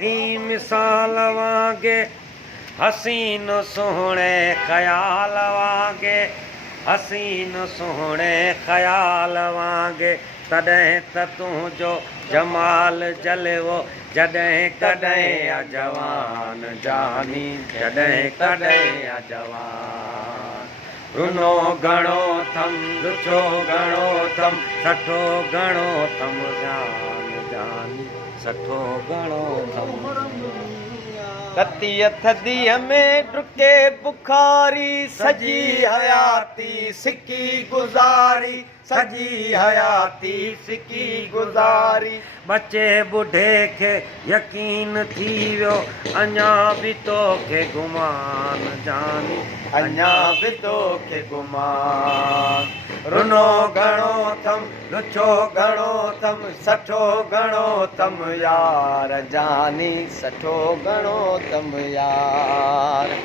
ही मिसाल वांगे हसीन सोहणे ख्याल वांगे हसीन सोहणे ख्याल वांगे तॾहिं त तुंहिंजो जमाल जलवो जॾहिं कॾहिं अजवान जानी जॾहिं कॾहिं अजवान रुनो घणो थम लुछो घणो थम सठो घणो थम जान जानी सठो घणो थम ततीअ थधीअ में डुके बुखारी सजी हयाती सिकी गुज़ारी सजी हयाती सिकी गुज़ारी बचे बुढ़े खे यकीन थी वियो अञा बि तोखे गुमान जानी अञा बि तोखे गुमान रुनो घणो थम लुछो घणो थम सठो घणो थम यार जानी सठो घणो थम यार।